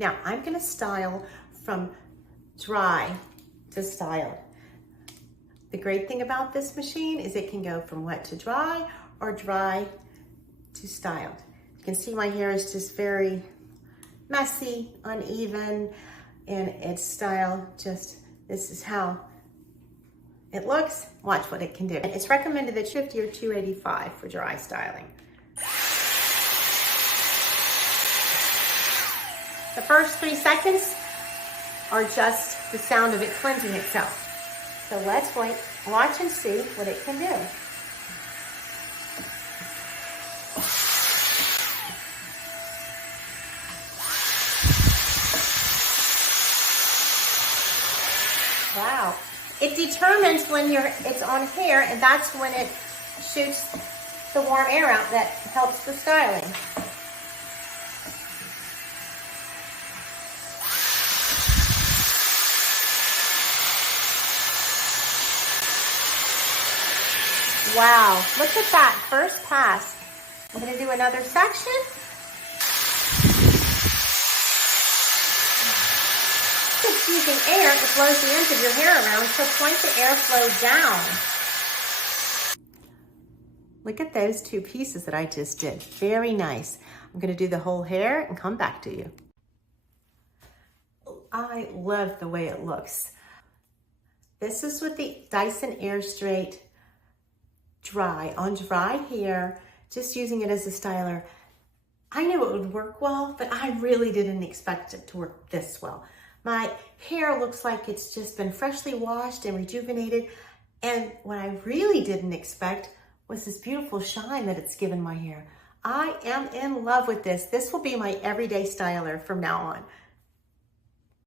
Now I'm gonna style from dry to styled. The great thing about this machine is it can go from wet to dry or dry to styled. You can see my hair is just very messy, uneven, and it's styled just, this is how it looks. Watch what it can do. It's recommended that 50 or 285 for dry styling. The first 3 seconds are just the sound of it cleansing itself. So let's wait, watch and see what it can do. Wow. It determines when it's on hair, and that's when it shoots the warm air out that helps the styling. Wow, look at that first pass. I'm gonna do another section. It's using air, it blows the ends of your hair around, so point the airflow down. Look at those 2 pieces that I just did. Very nice. I'm gonna do the whole hair and come back to you. I love the way it looks. This is with the Dyson AirStraight dry, on dry hair, just using it as a styler. I knew it would work well, but I really didn't expect it to work this well. My hair looks like it's just been freshly washed and rejuvenated. And what I really didn't expect was this beautiful shine that it's given my hair. I am in love with this. This will be my everyday styler from now on.